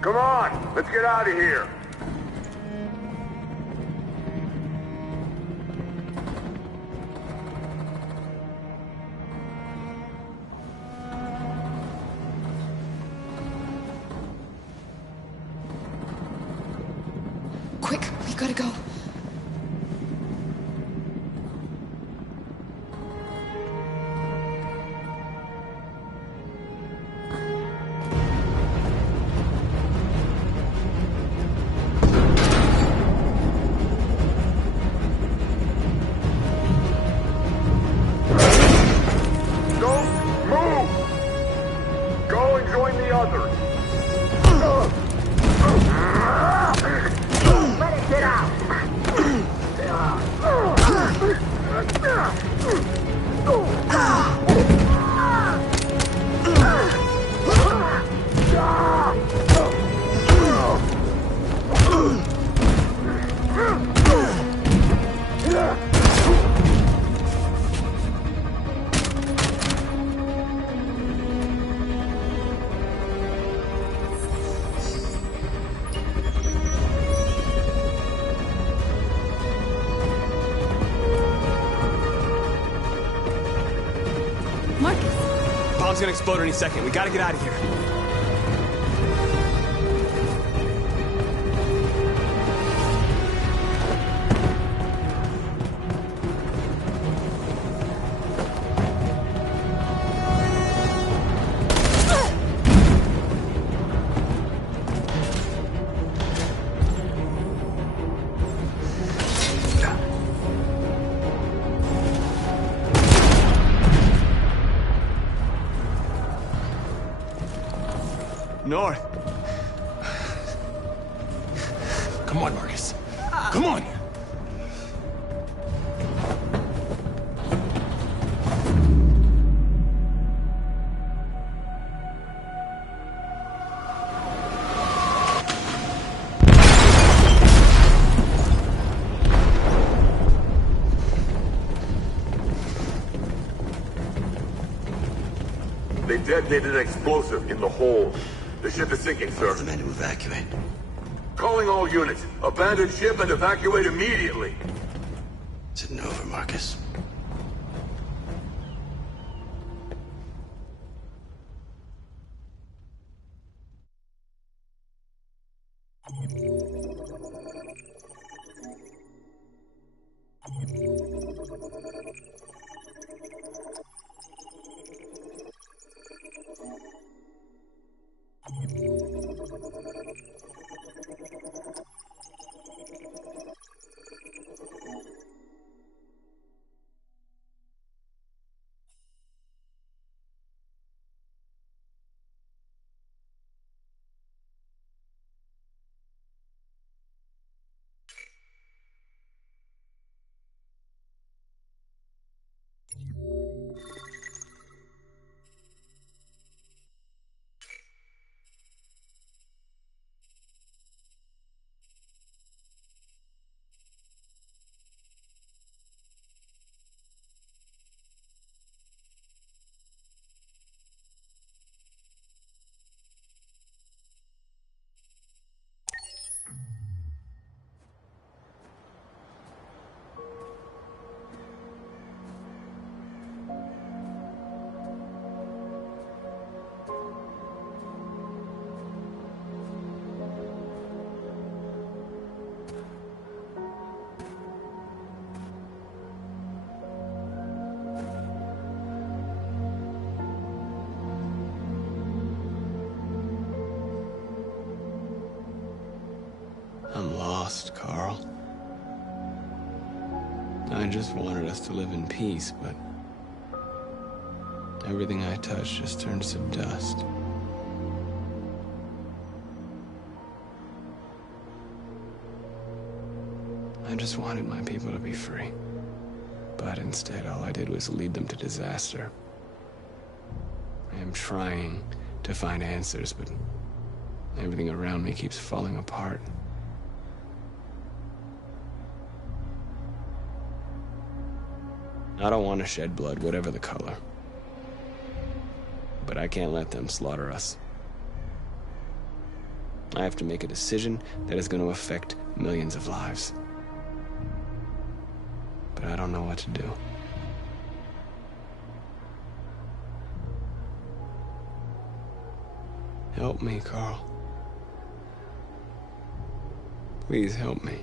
Come on, let's get out of here. Quick, we gotta go. Don't move! Go and join the others. Let it get out! Bomb's gonna explode any second. We gotta get out of here. North. Come on, Marcus. Come on! They detonated an explosive in the hold. The ship is sinking, sir. The men to evacuate. Calling all units. Abandon ship and evacuate immediately. Is it over, Marcus? lost, Carl. I just wanted us to live in peace, but everything I touch just turns to dust. I just wanted my people to be free. But instead, all I did was lead them to disaster. I am trying to find answers, but everything around me keeps falling apart. I don't want to shed blood, whatever the color. But I can't let them slaughter us. I have to make a decision that is going to affect millions of lives. But I don't know what to do. Help me, Carl. Please help me.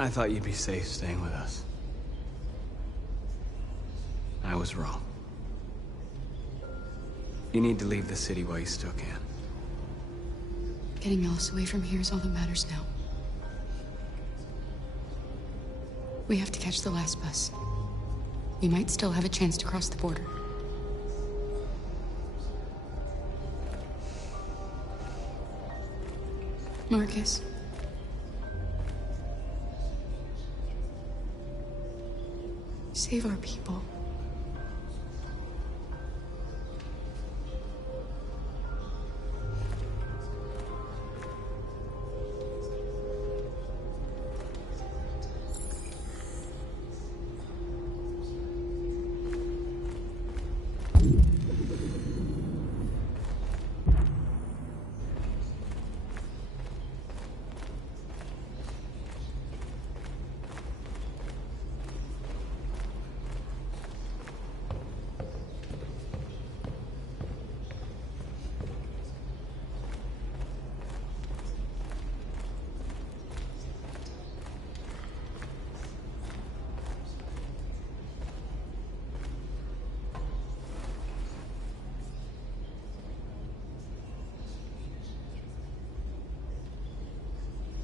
I thought you'd be safe staying with us. I was wrong. You need to leave the city while you still can. Getting Alice away from here is all that matters now. We have to catch the last bus. We might still have a chance to cross the border. Marcus. Save our people.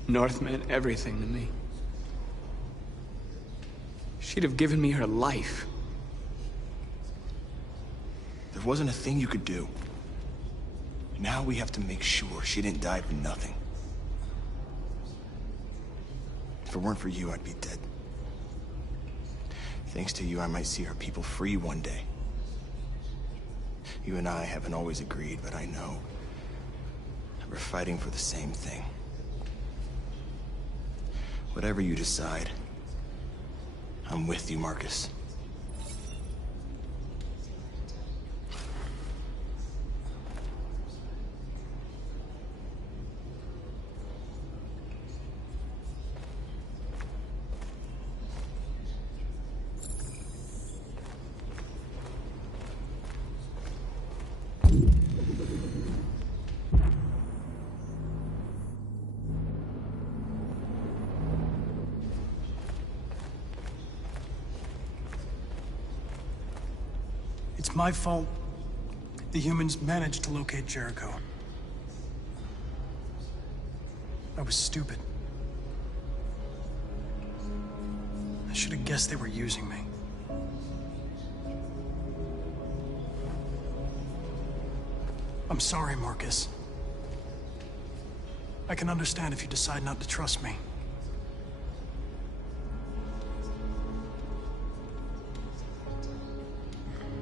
North meant everything to me. She'd have given me her life. There wasn't a thing you could do. Now we have to make sure she didn't die for nothing. If it weren't for you, I'd be dead. Thanks to you, I might see her people free one day. You and I haven't always agreed, but I know we're fighting for the same thing. Whatever you decide, I'm with you, Marcus. It's my fault the humans managed to locate Jericho. I was stupid. I should have guessed they were using me. I'm sorry, Marcus. I can understand if you decide not to trust me.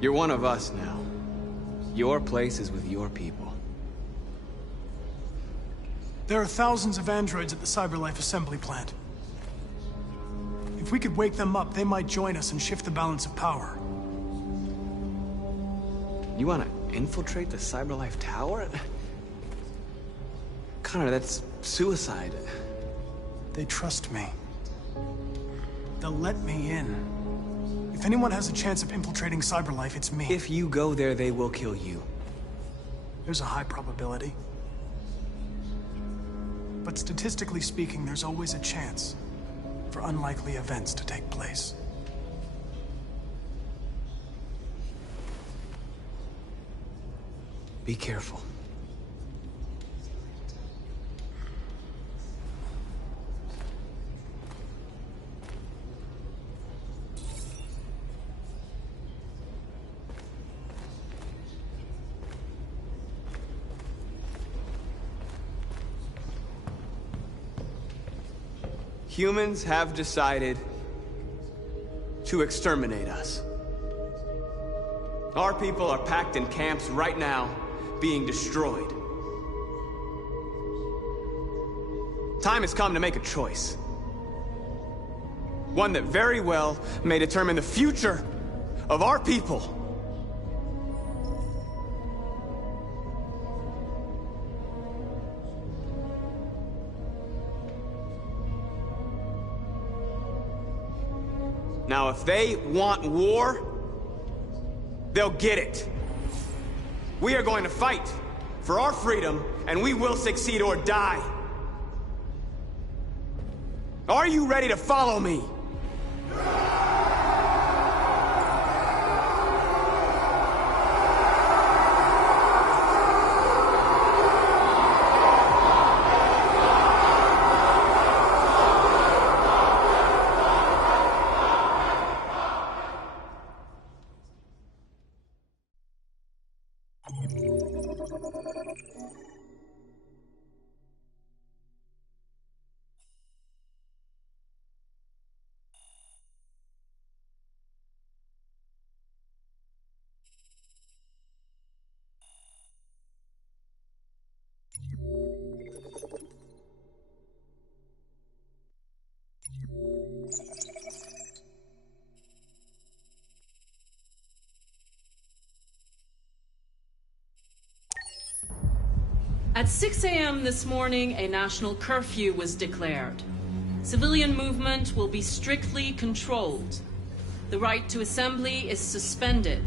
You're one of us now. Your place is with your people. There are thousands of androids at the CyberLife assembly plant. If we could wake them up, they might join us and shift the balance of power. You want to infiltrate the CyberLife tower? Connor, that's suicide. They trust me. They'll let me in. If anyone has a chance of infiltrating CyberLife, it's me. If you go there, they will kill you. There's a high probability. But statistically speaking, there's always a chance for unlikely events to take place. Be careful. Humans have decided to exterminate us. Our people are packed in camps right now, being destroyed. Time has come to make a choice. One that very well may determine the future of our people. Now, if they want war, they'll get it. We are going to fight for our freedom, and we will succeed or die. Are you ready to follow me? At 6 a.m. this morning, a national curfew was declared. Civilian movement will be strictly controlled. The right to assembly is suspended.